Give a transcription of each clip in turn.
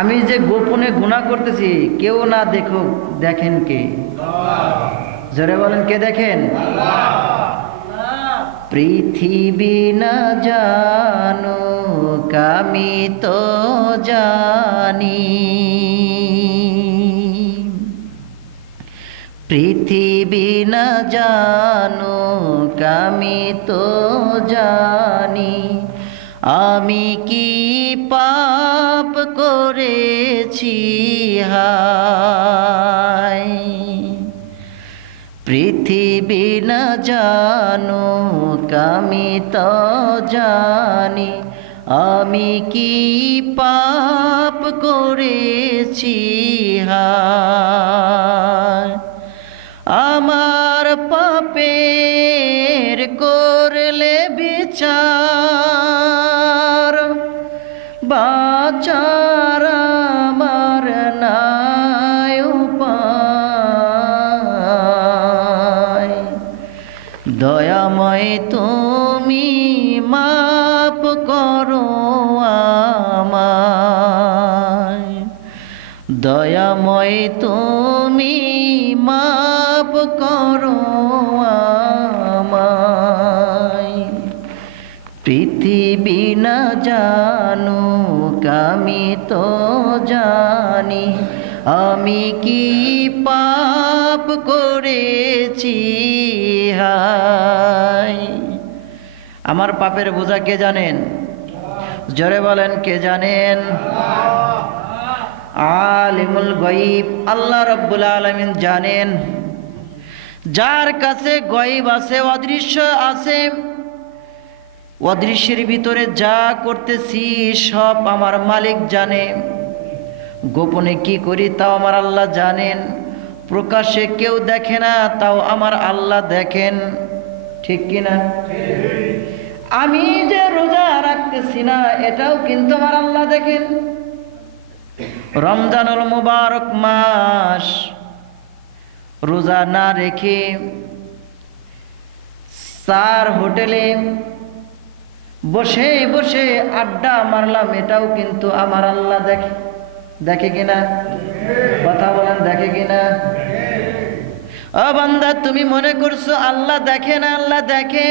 আমি যে গোপনে গুনাহ করতেছি কেউ না দেখুক, দেখেন কে? জোরে বলেন, কে দেখেন? পৃথিবী না জানুক আমি তো জানি, পৃথিবী না জানুক আমি তো জানি, আমি কি পাপ করেছি হায়। পৃথিবী না জানুক আমি তো জানি, আমি কি পাপ করেছি হায়। আমার পাপের করলে বিচার, বাঁচার আমার নাই উপায়। দয়াময় তুমি মাপ করো আমায়, দয়াময় তুমি মাপ করো আমায়। পৃথিবী না জানুক আমি তো জানি, আমি কি পাপ করেছি হায়। আমার পাপের বোঝা কে জানেন? জোরে বলেন, কে জানেন? আলিমুল গায়ব আল্লাহ রাব্বুল আলামিন জানেন। যার কাছে গায়ব আছে, অদৃশ্য আছে, অদৃশ্যের ভিতরে যা করতেছি সব আমার মালিক জানে। গোপনে কি করি তাও আমার আল্লাহ জানেন। প্রকাশ্যে কেউ দেখে না, তাও আমার আল্লাহ দেখেন। ঠিক কিনা? আমি যে রোজা রাখতেছি না এটাও কিন্তু আমার আল্লাহ দেখেন। রমজানুল মুবারক মাস রোজা না রেখে 4 হোটেলে বসে বসে আড্ডা মারলাম, এটাও কিন্তু আমার আল্লাহ দেখে। দেখে কিনা? কথা বলেন, দেখে কিনা? ও বান্দা, তুমি মনে করছো আল্লাহ দেখে না? আল্লাহ দেখে।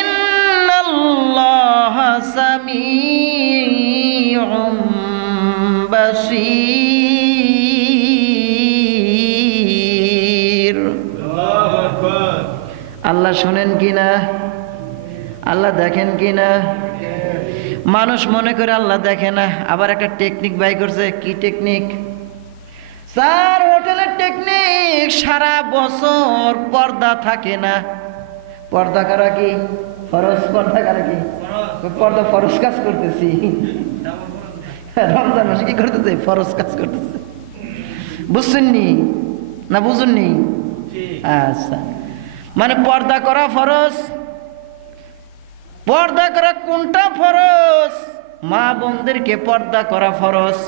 ইন্নাল্লাহা সামিউম বাসীর। আল্লাহ শোনেন কিনা? আল্লাহ দেখেন কিনা? মানুষ মনে করে আল্লাহ দেখে না, আবার একটা টেকনিক বাই করছে। কি টেকনিক? 4 হোটেলের টেকনিক। সারা বছর পর্দা থাকে না। পর্দা করা কি ফরজ? পর্দা করা কি পর্দা? ফরজ কাজ করতেছি। রমজান মাসে কি করতেছে? ফরজ কাজ করতেছে। বুঝছেননি না বুঝুননি? আচ্ছা, মানে পর্দা করা ফরজ। পর্দা করা কোনটা ফরজ? মা বোনদেরকে পর্দা করা ফরজ।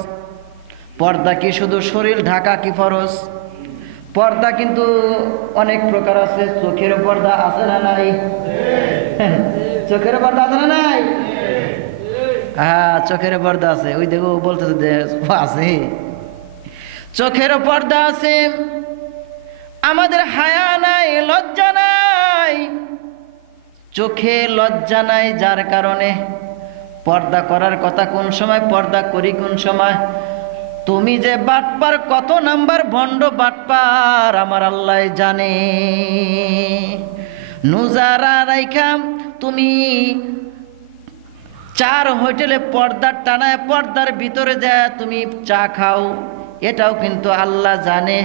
পর্দা কি শুধু শরীর ঢাকা কি ফরজ? পর্দা কিন্তু অনেক প্রকার আছে। চোখের পর্দা আছে না নাই? চোখের পর্দা আছে না নাই? হ্যাঁ, চোখের পর্দা আছে। ওই দেখো বলতেছে আছে, চোখের পর্দা আছে। আমাদের হায়া নাই, লজ্জা নাই। চোখে লজ্জা নাই, যার কারণে পর্দা করার কথা কোন সময়, পর্দা করি কোন সময়। তুমি যে বাটপার, কত নাম্বার ভণ্ড বাটপার আমার আল্লাহ জানে। নুজারা রাইখা তুমি 4 হোটেলে পর্দার টানায়, পর্দার ভিতরে যায় তুমি চা খাও, এটাও কিন্তু আল্লাহ জানে।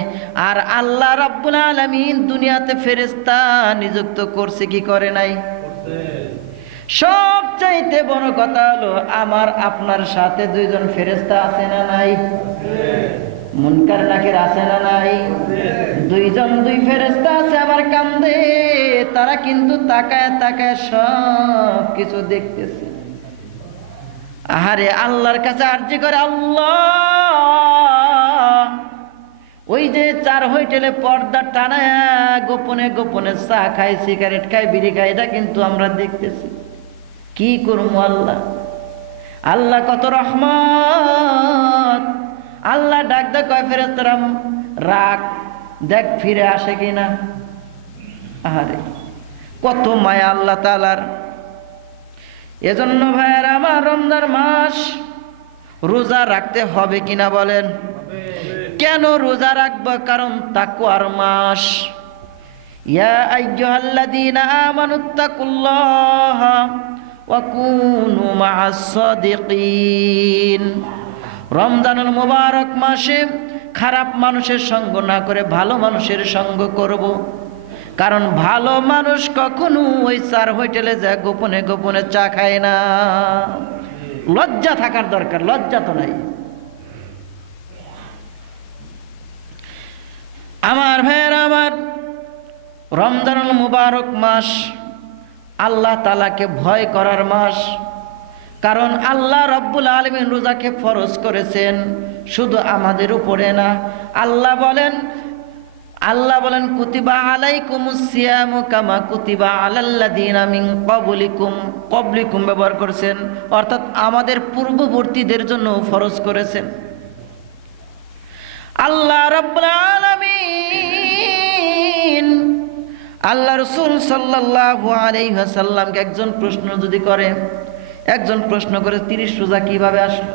আর আল্লাহ রাব্বুল আলামিন দুনিয়াতে ফেরেশতা নিযুক্ত করছে কি করে নাই? সবচাইতে বড় কথা হলো আমার আপনার সাথে 2 জন ফেরেশতা আছে না নাই? মুনকার নাকির আছে না নাই? 2 জন 2 ফেরেশতা আছে আমার কান্দে। তারা কিন্তু তাকায় তাকায় সব কিছু দেখতেছে। আরে আল্লাহর কাছে আরজি করে, আল্লাহ ওই যে 4 হোটেলে পর্দা টানায় গোপনে গোপনে চা খায়, সিগারেট খায়, বিড়ি খায়, এটা কিন্তু আমরা দেখতেছি। কি করবো আল্লাহ? আল্লাহ কত রহমান, আল্লাহ ডাক দেয়, কয় ফেরেশতারা রাখ, দেখ ফিরে আসে কিনা। আরে কত মায়া আল্লাহ তাআলার। এজন্য ভাইয়েরা আমার, রমজান মাস রোজা রাখতে হবে কিনা বলেন? কেন রোজা রাখবো? কারণ তাকওয়ার মাস। ইয়া আইয়ুহাল্লাযীনা আমানুত্তাকুল্লাহা ওয়া কুনু মা'আস সাদিকিন। রমজানুল মুবারক মাসে খারাপ মানুষের সঙ্গ না করে ভালো মানুষের সঙ্গ করব। কারণ ভালো মানুষ কখনো ওই চার হোটেলে যায় গোপনে গোপনে চা খায় না। লজ্জা থাকার দরকার, লজ্জা তো নাই। আমার ভাইয়েরা আমার, রমজানুল মুবারক মাস আল্লাহ তাআলাকে ভয় করার মাস। কারণ আল্লাহ রাব্বুল আলামিন রোজাকে ফরজ করেছেন শুধু আমাদের উপরে না। আল্লাহ বলেন কুতিবা আলাইকুমুস সিয়ামু কামা কুতিবা আলাল্লাযীনা মিন ক্বাবলিকুম ব্যবহার করেছেন, অর্থাৎ আমাদের পূর্ববর্তীদের জন্য ফরজ করেছেন। আল্লাহ রাব্বুল আলামিন আল্লাহ রাসূল সাল্লাল্লাহু আলাইহি ওয়াসাল্লামকে একজন প্রশ্ন যদি করে, একজন প্রশ্ন করে 30 রোজা কিভাবে আসলো,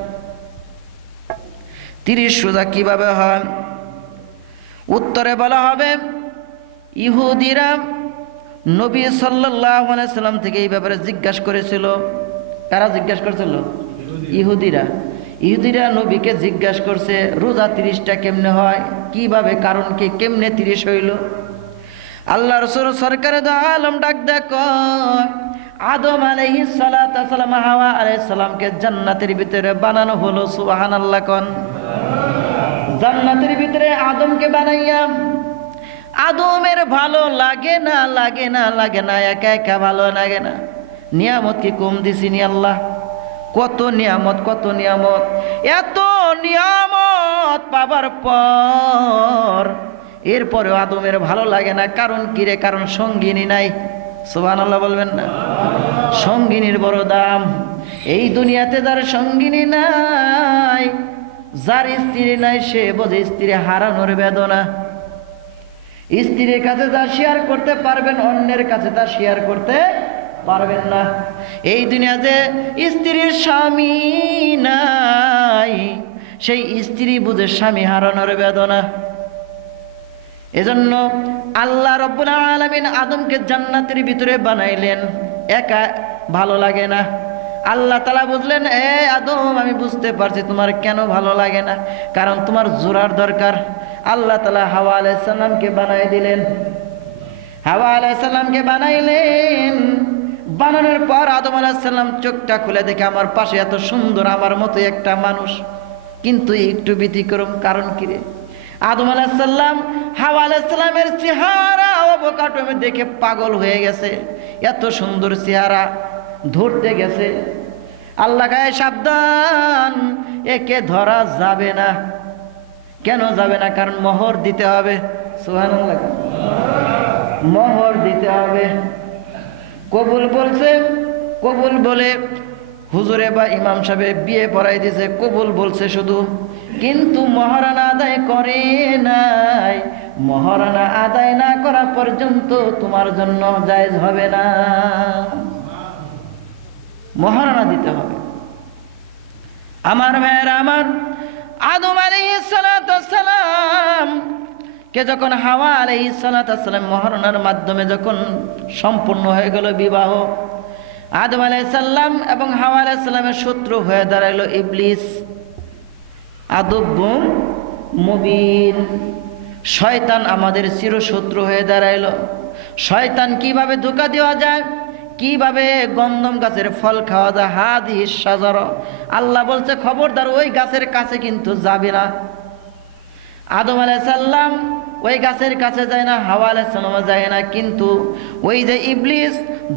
30 রোজা কিভাবে হয়? উত্তরে বলা হবে, ইহুদিরা নবী সাল্লাল্লাহু আলাইহি ওয়াসাল্লাম থেকে এই ব্যাপারে জিজ্ঞাসা করেছিল। কারা জিজ্ঞাসা করেছিল? ইহুদিরা নবীকে জিজ্ঞাসা করছে রোজা 30টা কেমনে হয়, কিভাবে, কারণ কি, কেমনে 30 হইল? আল্লাহ রাসূল সরকারে দো আলম ডাক দেখো, আদম আলাইহিস সালাতু ওয়াস সালাম হাওয়া আলাইহিস সালামকে জান্নাতের ভিতরে বানানো হলো। সুবহানাল্লাহ কোন। জান্নাতের ভিতরে আদমকে বানাইয়া আদমের ভালো লাগে না, একা একা ভালো লাগে না। নিয়ামত কি কম দিছিনি আল্লাহ? কত নিয়ামত, এত নিয়ামত পাবার পর এরপরেও আদমের ভালো লাগে না। কারণ কি রে? কারণ সঙ্গিনী নাই। সুবহানাল্লাহ বলবেন না? সঙ্গিনীর বড় দাম। এই দুনিয়াতে যার সঙ্গিনী নাই, যার স্ত্রী নাই, সে বোঝে স্ত্রী হারানোর বেদনা। স্ত্রীর কাছে যা শেয়ার করতে পারবেন, অন্যের কাছে তা শেয়ার করতে পারবেন না। এই দুনিয়াতে স্ত্রীর স্বামী নাই, সেই স্ত্রী বুঝে স্বামী হারানোর বেদনা। এজন্য আল্লাহ রাব্বুল আলামিন আদমকে জান্নাতের ভিতরে বানাইলেন, একা ভালো লাগে না। আল্লাহ তাআলা বুঝলেন, এ আদম, আমি বুঝতে পারছি তোমার কেন ভালো লাগে না, কারণ তোমার জোড়ার দরকার। আল্লাহ তাআলা হাওয়া আলাইহিস সালামকে বানাই দিলেন। হাওয়া আলাইহিস সালামকে বানাইলেন। বানানোর পর আদম আলাইহিস সালাম চোখটা খুলে দেখে আমার পাশে এত সুন্দর আমার মতো একটা মানুষ, কিন্তু একটু ব্যতিক্রম। কারণ কি রে? আদম আলাইহিস সালাম হাওয়া আলাইহিস সালামের চেহারা অবকাঠমে দেখে পাগল হয়ে গেছে। এত সুন্দর চেহারা ধরতে গেছে। আল্লাহ গায়ে সাবধান, একে ধরা যাবে না। কেন যাবে না? কারণ মোহর দিতে হবে। সুবহানাল্লাহ, মোহর দিতে হবে। কবুল বলছে, কবুল বলে হুজুরে বা ইমাম সাহেব বিয়ে পড়াই দিয়েছে, কবুল বলছে শুধু, কিন্তু মহারানা আদায় করে নাই। মহারানা আদায় না করা পর্যন্ত তোমার জন্য জায়েজ হবে না। মহারানা দিতে হবে। আমার ভাইয়েরা আমার, আদম আলাইহিস সালাতু ওয়াস সালাম কে যখন হাওয়া আলাইহিস সালাতু ওয়াস সালাম মহারানার মাধ্যমে যখন সম্পূর্ণ হয়ে গেল বিবাহ, আদম আলাইহিস সালাম এবং হাওয়া আলাইহিস সালামের শত্রু হয়ে দাঁড়াইলো ইবলিস। আদুব্বুম মুবিন, শয়তান আমাদের চিরশত্রু হয়ে দাঁড়াইলো। শয়তান কিভাবে ধোঁকা দেওয়া যায়, কিভাবে গন্ধম গাছের ফল খাওয়া যায়, হাদিস শাজারা, আল্লাহ বলছে খবরদার ওই গাছের কাছে কিন্তু যাবে না। আদম আলাইহিস সালাম ওই গাছের কাছে যায় না, হাওয়া আলাইহিস সালাম যায় না, কিন্তু ওই যে ইবলিস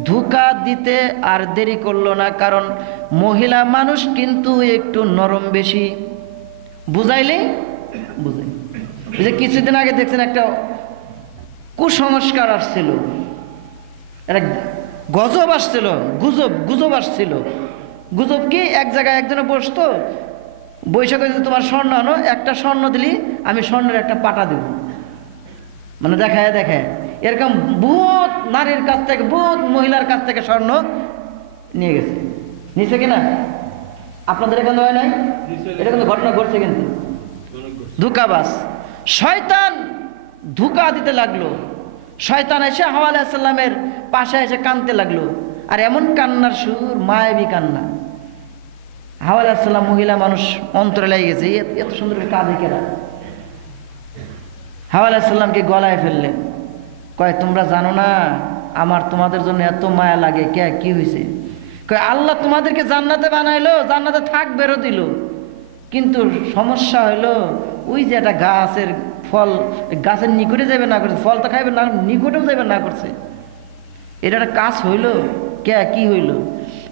ধোঁকা দিতে আর দেরি করলো না। কারণ মহিলা মানুষ কিন্তু একটু নরম বেশি, বুঝাইলে বুঝাই। এই যে কিছুদিন আগে দেখছেন একটা কুসংস্কার আসছিল, একটা গজব আসছিল, গুজব আসছিল। গুজব কি? এক জায়গায় একজনে বসতো, বৈশাখ তোমার স্বর্ণ আনো, একটা স্বর্ণ দিলি আমি স্বর্ণের একটা পাটা দেব, মানে দেখায় দেখায়। এরকম বহুত নারীর কাছ থেকে, বহুত মহিলার কাছ থেকে স্বর্ণ নিয়ে গেছে, নিছে কিনা? আপনাদের এখানে হয় নাই? এটা কিন্তু ঘটনা ঘটছে, কিন্তু ধোঁকাবাজ শয়তান ধোঁকা দিতে লাগলো। শয়তান এসে হাওয়া আলাইহিস সালামের পাশে এসে কাঁদতে লাগলো, আর এমন কান্নার সুর, মায়াবী কান্না। হাওয়া আলাইহিস সালাম মহিলা মানুষ, অন্তরে লেগে গেছে, এত সুন্দর কাঁদে কেনা। হাওয়া আলাইহিস সালামকে গলায় ফেললেন, কয় তোমরা জানো না আমার তোমাদের জন্য এত মায়া লাগে, কে কি হয়েছে? কয় আল্লাহ তোমাদেরকে জান্নাতে বানাইলো, জান্নাতে থাকবেরও দিল, কিন্তু সমস্যা হইলো ওই যে একটা গাছের ফল, গাছের নিকটে যাবে না করছে, ফল তো খাইবে না, নিকটেও যাবে না করছে, এটা একটা কাজ হইলো, কে কি হইল?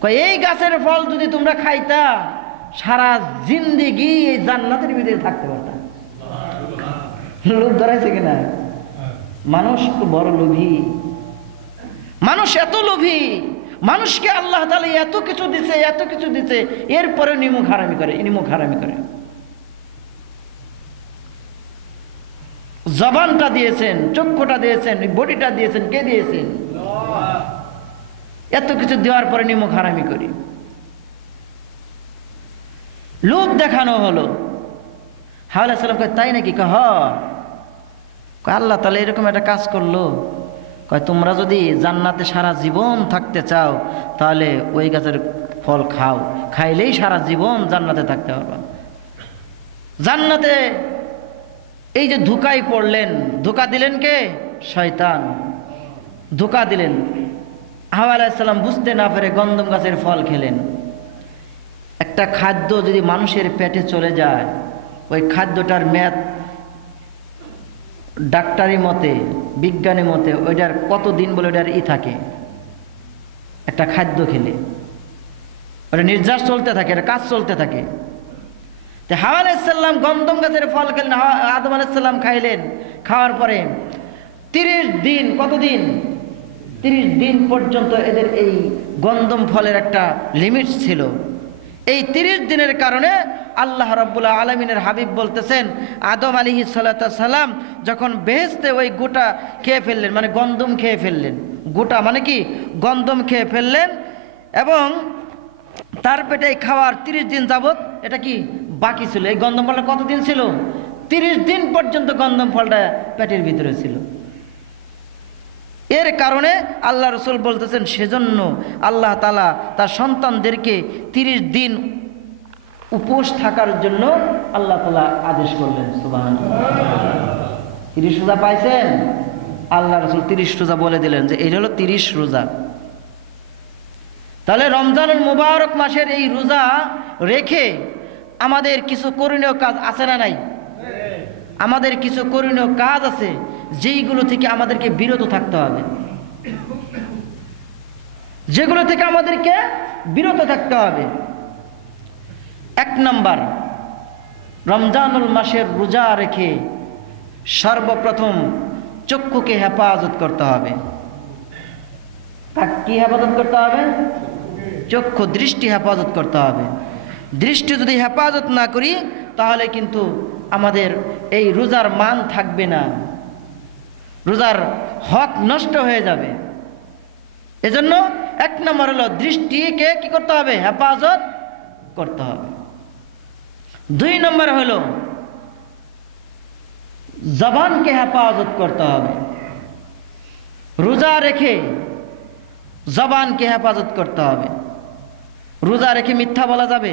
কয় এই গাছের ফল যদি তোমরা খাইতা সারা জিন্দেগি এই জান্নাতের ভিতরে থাকতে পারতাম। লোভ ধরাইছে কিনা? মানুষ তো বড় লোভী, মানুষ এত লোভী, মানুষকে আল্লাহ তাআলা এত কিছু দিছে, এত কিছু দিছে, এরপরে নিমুখ হারামি করে, নিমুখ হারামি করে। জবানটা দিয়েছেন, চক্ষুটা দিয়েছেন, বডিটা দিয়েছেন, কে দিয়েছেন? এত কিছু দেওয়ার পরে নিমুখ হারামি করি। লোভ দেখানো হলো। হাওয়া আলাইহিস সালাম কয় তাই নাকি? কয় আল্লাহ তাআলা এরকম একটা কাজ করলো। কয় তোমরা যদি জান্নাতে সারা জীবন থাকতে চাও তাহলে ওই গাছের ফল খাও, খাইলেই সারা জীবন জান্নাতে থাকতে পারবা। জান্নাতে এই যে ধোঁকায় পড়লেন, ধোঁকা দিলেন কে? শয়তান ধোঁকা দিলেন। হাওয়া আলাইহিস সালাম বুঝতে না পেরে গন্ধম গাছের ফল খেলেন। একটা খাদ্য যদি মানুষের পেটে চলে যায়, ওই খাদ্যটার মেয়াদ ডাক্তারি মতে, বিজ্ঞানী মতে ওইটার কতদিন বলে ওইটার থাকে। একটা খাদ্য খেলে ওটা নির্যাস চলতে থাকে, এটা কাজ চলতে থাকে। তো হাওয়া আলাইহিস সালাম গন্ধম গাছের ফল খেলেন, আদম আলাইহিস সালাম খাইলেন। খাওয়ার পরে 30 দিন, কতদিন? 30 দিন পর্যন্ত এদের এই গন্ধম ফলের একটা লিমিট ছিল। এই 30 দিনের কারণে আল্লাহ রাব্বুল আলামিনের হাবিব বলতেছেন, আদম আলাইহিস সালাম যখন বেহেশতে ওই গোটা খেয়ে ফেললেন, মানে গন্ধম খেয়ে ফেললেন, গোটা মানে কি গন্ধম খেয়ে ফেললেন, এবং তার পেটে খাওয়ার 30 দিন যাবত এটা কি বাকি ছিল। এই গন্ধম ফলটা কতদিন ছিল? 30 দিন পর্যন্ত গন্ধম ফলটা পেটের ভিতরে ছিল। এর কারণে আল্লাহ রাসূল বলতেছেন, সেজন্য আল্লাহ তাআলা তার সন্তানদেরকে 30 দিন উপোস থাকার জন্য আল্লাহ তাআলা আদেশ করলেন। সুবহানাল্লাহ। 30 রোজা পাইছেন? আল্লাহ রাসূল 30 রোজা বলে দিলেন যে এই হলো 30 রোজা। তাহলে রমজানুল মুবারক মাসের এই রোজা রেখে আমাদের কিছু করণীয় কাজ আছে না নাই? আমাদের কিছু করণীয় কাজ আছে যেইগুলো থেকে আমাদেরকে বিরত থাকতে হবে, যেগুলো থেকে আমাদেরকে বিরত থাকতে হবে। 1 নাম্বার, রমজানুল মাসের রোজা রেখে সর্বপ্রথম চক্ষুকে হেফাজত করতে হবে। কি হেফাজত করতে হবে? চক্ষু, দৃষ্টি হেফাজত করতে হবে। দৃষ্টি যদি হেফাজত না করি তাহলে কিন্তু আমাদের এই রোজার মান থাকবে না, রোজার হক নষ্ট হয়ে যাবে। এজন্য 1 নম্বর হলো দৃষ্টিকে কি করতে হবে? হেফাজত করতে হবে। 2 নম্বর হলো জবানকে হেফাজত করতে হবে। রোজা রেখে জবানকে হেফাজত করতে হবে। রোজা রেখে মিথ্যা বলা যাবে?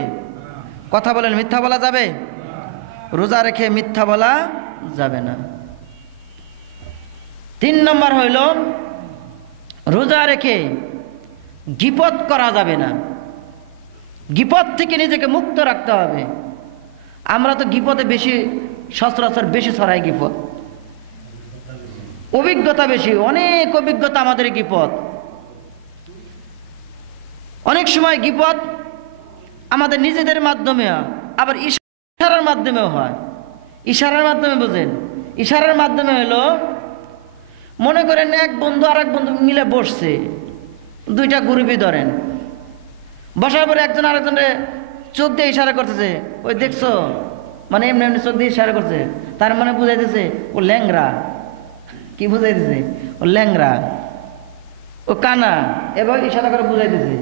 কথা বলেন, মিথ্যা বলা যাবে? রোজা রেখে মিথ্যা বলা যাবে না। 3 নম্বর হইল রোজা রেখে গীপত করা যাবে না। গীপত থেকে নিজেকে মুক্ত রাখতে হবে। আমরা তো গীপতে বেশি, সচরাচর বেশি ছড়াই গীপত, অভিজ্ঞতা বেশি, অনেক অভিজ্ঞতা আমাদের গীপত। অনেক সময় গীপত আমাদের নিজেদের মাধ্যমে, আবার ইশারার মাধ্যমেও হয়। ইশারার মাধ্যমে বুঝেন? ইশারার মাধ্যমে হলো, মনে করেন এক বন্ধু আর এক বন্ধু মিলে বসছে, 2টা গ্রুপই ধরেন, বসার পরে একজন আরেকজনের চোখ দিয়ে ইশারা করতেছে, ওই দেখছো, মানে এমনি এমনি চোখ দিয়ে ইশারা করছে, তার মানে বুঝাইতেছে ও ল্যাংরা। কি বুঝাইতেছে? ও ল্যাংরা, ও কানা, এভাবে ইশারা করে বুঝাইতেছে,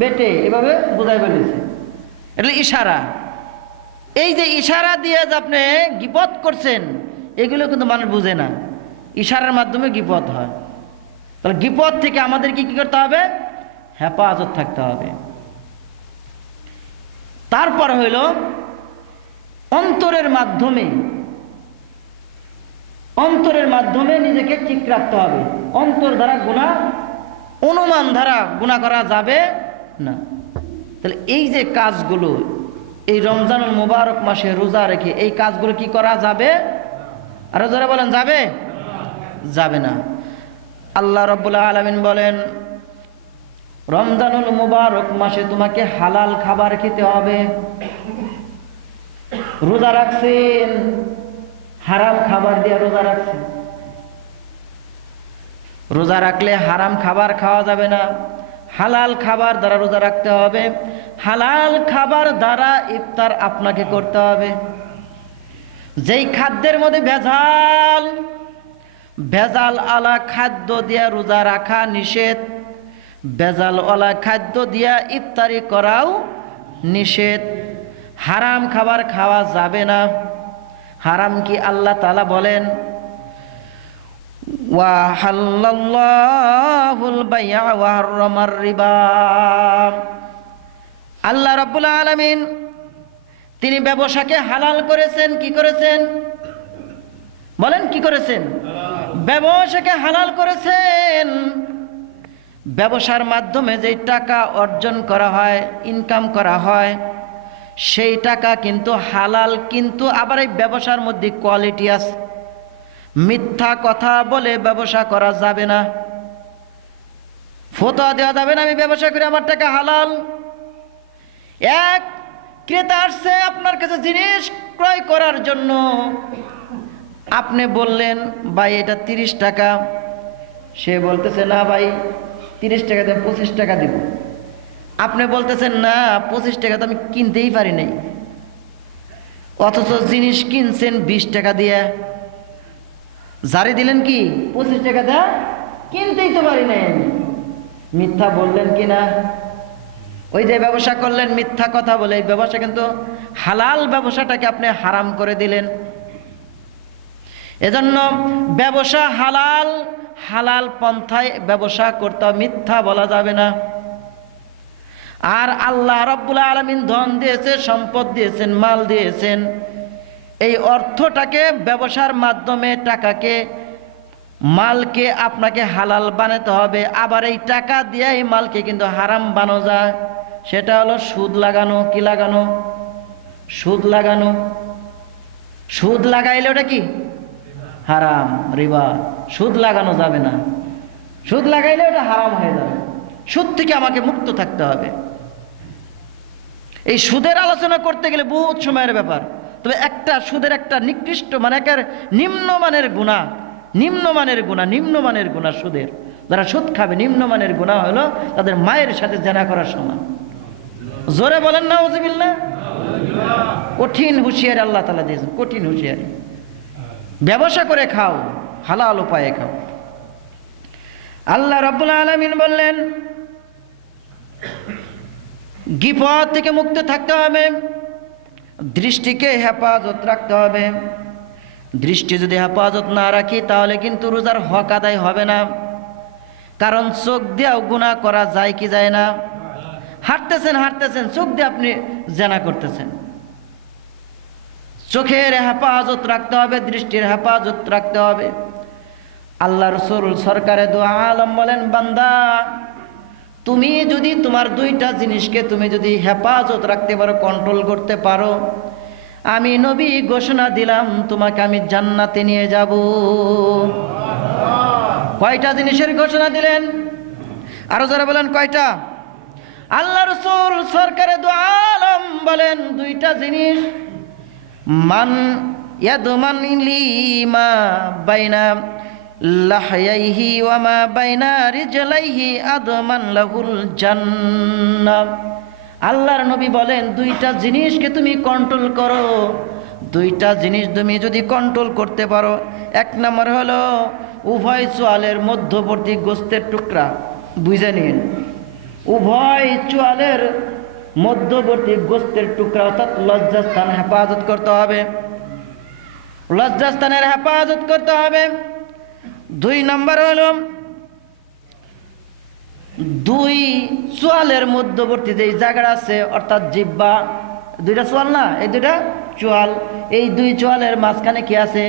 বেটে, এভাবে বুঝাই বলেছে, এটা ইশারা। এই যে ইশারা দিয়ে যে আপনি গীবত করছেন, এগুলো কিন্তু মানুষ বুঝে না, ইশারার মাধ্যমে গীবত হয়। তাহলে গীবত থেকে আমাদের কি করতে হবে? হেফাজত থাকতে হবে। তারপর হইল অন্তরের মাধ্যমে নিজেকে ঠিক রাখতে হবে। অন্তর দ্বারা গুনাহ, অনুমান দ্বারা গুনাহ করা যাবে না। তাহলে এই যে কাজগুলো, এই রমজানুল মুবারক মাসে রোজা রেখে এই কাজগুলো কি করা যাবে? আরো যারা বলেন যাবে? যাবে না। আল্লাহ রাব্বুল আলামিন বলেন, রমজানুল মুবারক মাসে তোমাকে হালাল খাবার খেতে হবে। রোজা রাখছেন, হারাম খাবার দিয়ে রোজা রাখছেন। রোজা রাখলে হারাম খাবার খাওয়া যাবে না, হালাল খাবার দ্বারা রোজা রাখতে হবে। হালাল খাবার দ্বারা ইফতার আপনাকে করতে হবে। যেই খাদ্যের মধ্যে ভেজাল আলা খাদ্য দিয়া রোজা রাখা নিষেধ, ভেজাল আলা খাদ্য দিয়া ইফতারি করাও নিষেধ। হারাম খাবার খাওয়া যাবে না। হারাম কি? আল্লাহ তাআলা বলেন, ওয়া হাল্লাল্লাহুল বাই'a ওয়া হাররামার রিবা। আল্লাহ রাব্বুল আলামিন তিনি ব্যবসাকে হালাল করেছেন। কি করেছেন? বলেন কি করেছেন? ব্যবসাকে হালাল করেছেন। ব্যবসার মাধ্যমে যে টাকা অর্জন করা হয়, ইনকাম করা হয়, সেই টাকা কিন্তু হালাল। কিন্তু আবার এই ব্যবসার মধ্যে কোয়ালিটি আছে। মিথ্যা কথা বলে ব্যবসা করা যাবে না। ফতোয়া দেওয়া যাবে না আমি ব্যবসা করে আমার টাকা হালাল। এক ক্রেতা আসছে আপনার কাছে জিনিস ক্রয় করার জন্য, আপনি বললেন ভাই এটা 30 টাকা। সে বলতেছে না ভাই 30 টাকা দিয়ে 25 টাকা দিব। আপনি বলতেছেন না 25 টাকা তো আমি কিনতেই পারি নাই, অথচ জিনিস কিনছেন 20 টাকা দিয়ে। জারি দিলেন কি? 25 টাকা দেয়া, কিনতেই তো পারি নাই আমি। মিথ্যা বললেন কি না? ওই যে ব্যবসা করলেন মিথ্যা কথা বলে, এই ব্যবসা কিন্তু হালাল ব্যবসাটাকে আপনি হারাম করে দিলেন। এজন্য ব্যবসা হালাল, হালাল পন্থায় ব্যবসা করতে, মিথ্যা বলা যাবে না। আর আল্লাহ রাব্বুল আলামিন ধন দিয়েছে, সম্পদ দিয়েছেন, মাল দিয়েছেন, এই অর্থটাকে ব্যবসার মাধ্যমে টাকাকে, মালকে আপনাকে হালাল বানাতে হবে। আবার এই টাকা দিয়ে এই মালকে কিন্তু হারাম বানানো যায়। সেটা হলো সুদ লাগানো। কি লাগানো? সুদ লাগানো। সুদ লাগাইলে ওটা কি? হারাম, রিবা। সুদ লাগানো যাবে না। সুদ লাগাইলে ওটা হারাম হয়ে যাবে। সুদ থেকে আমাকে মুক্ত থাকতে হবে। এই সুদের আলোচনা করতে গেলে বহুত সময়ের ব্যাপার। তবে একটা সুদের একটা নিকৃষ্ট, মানে একের নিম্নমানের গুনাহ সুদের। যারা সুদ খাবে নিম্নমানের গুনাহ হলো তাদের মায়ের সাথে জেনা করার সমান। জোরে বলেন নাউজুবিল্লাহ। কঠিন হুঁশিয়ারি আল্লাহ তাআলা দিয়েছেন, কঠিন হুঁশিয়ারি। ব্যবসা করে খাও, হালাল উপায়ে খাও। আল্লাহ রাব্বুল আলামিন বললেন গীবত থেকে মুক্ত থাকতে হবে, দৃষ্টিকে হেফাজত রাখতে হবে। দৃষ্টি যদি হেফাজত না রাখি তাহলে কিন্তু রোজার হক আদায় হবে না। কারণ চোখ দিয়েও গুনাহ করা যায় কি যায় না? হাঁটতেছেন চোখ দিয়ে আপনি জেনা করতেছেন। চোখের হেফাজত রাখতে হবে, দৃষ্টির হেফাজত রাখতে হবে। আল্লাহ রাসূল সরকারে দু আলম বলেন, বান্দা তুমি যদি তোমার দুইটা জিনিসকে তুমি যদি হেফাজত রাখতে পারো, কন্ট্রোল করতে পারো, আমি নবী ঘোষণা দিলাম তোমাকে আমি জান্নাতে নিয়ে যাব। কয়টা জিনিসের ঘোষণা দিলেন? আরো যারা বলেন কয়টা? আল্লাহ রাসূল সরকারে দু আলম বলেন দুইটা জিনিস। মান ইয়াদমান লিমা বাইনা লাহয়াইহি ওয়া মা বাইনা রিজলাইহি আদমান লাহুল জান্নাহ। আল্লাহর নবী বলেন দুইটা জিনিসকে তুমি কন্ট্রোল করো, দুইটা জিনিস তুমি যদি কন্ট্রোল করতে পারো, এক নম্বর হলো উভয় চোয়ালের মধ্যবর্তী গোস্তের টুকরা, বুঝে নিন, উভয় চোয়ালের মধ্যবর্তী গোস্তের টুকরা অর্থাৎ লজ্জাস্থান হেফাজত করতে হবে, লজ্জাস্থানের হেফাজত করতে হবে। দুই নম্বর হলো দুই চোয়ালের মধ্যবর্তী যেই জায়গাটা আছে অর্থাৎ জিহ্বা, দুইটা চোয়াল না, এই দুইটা চোয়াল, এই দুই চোয়ালের মাঝখানে কি আছে?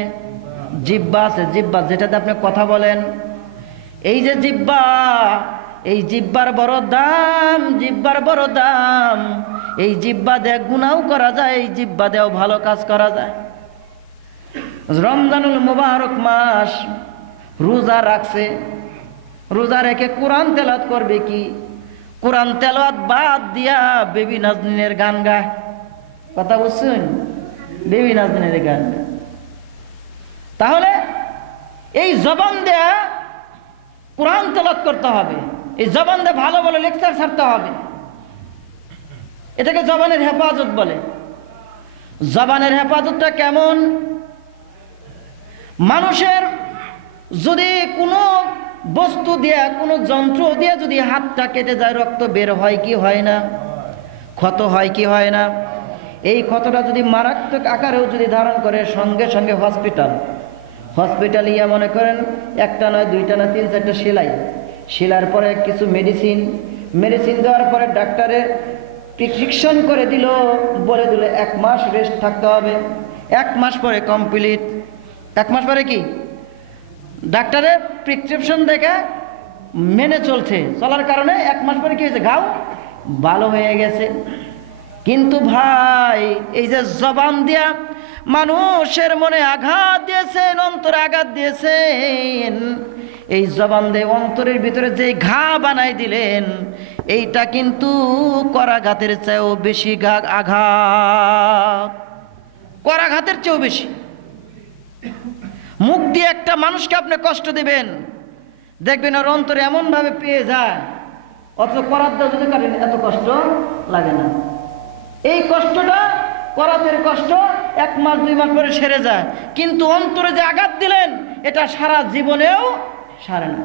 জিহ্বা আছে। জিহ্বা যেটাতে আপনি কথা বলেন, এই যে জিহ্বা, এই জিহ্বার বড় দাম, জিহ্বার বড় দাম। এই জিহ্বা দিয়ে গুনাও করা যায়, এই জিহ্বা দিয়েও ভালো কাজ করা যায়। রমজানুল মুবারক মাস, রোজা রাখছে, রোজা রেখে কোরআন তেলাওয়াত করবে কি? কোরআন তেলাওয়াত বাদ দিয়া বেবি নাজনীনের গান গায়। কথা বুঝছেন? বেবি নাজনীনের গান গায়। তাহলে এই জবান দেয়া কোরআন তেলাওয়াত করতে হবে, এই জবান দিয়ে ভালো ভালো লেকচার ছাড়তে হবে। এটাকে জবানের হেফাজত বলে। জবানের হেফাজতটা কেমন? মানুষের যদি কোনো বস্তু দিয়ে, কোনো যন্ত্র দিয়ে যদি হাতটা কেটে যায়, রক্ত বের হয় কি হয় না? ক্ষত হয় কি হয় না? এই ক্ষতটা যদি মারাত্মক আকারেও যদি ধারণ করে, সঙ্গে সঙ্গে হসপিটাল ইয়া মনে করেন একটা নয়, দুইটা না, 3-4টা সেলাই, সেলার পরে কিছু মেডিসিন দেওয়ার পরে ডাক্তারের প্রেসক্রিপশন করে দিল, বলে দিল 1 মাস রেস্ট থাকতে হবে। 1 মাস পরে কমপ্লিট। 1 মাস পরে কি? ডাক্তারের প্রেসক্রিপশন দেখে মেনে চলার কারণে 1 মাস পরে কি হয়েছে? ঘাও ভালো হয়ে গেছে। কিন্তু ভাই, এই যে জবান দিয়া মানুষের মনে আঘাত দিয়েছেন, অন্তরে আঘাত দিয়েছেন, এই জবান দিয়ে অন্তরের ভিতরে যে ঘা বানাই দিলেন, এইটা কিন্তু করাঘাতের চেয়েও বেশি আঘাত, করাঘাতের চেয়েও বেশি। মুখ দিয়ে একটা মানুষকে আপনি কষ্ট দিবেন, দেখবেন ওর অন্তরে এমন ভাবে পেয়ে যায়, অথচ করাত দাও যদি কাটেন এত কষ্ট লাগে না। এই কষ্টটা, করাতের কষ্ট 1 মাস 2 মাস পরে সেরে যায়, কিন্তু অন্তরে যে আঘাত দিলেন এটা সারা জীবনেও সারে না।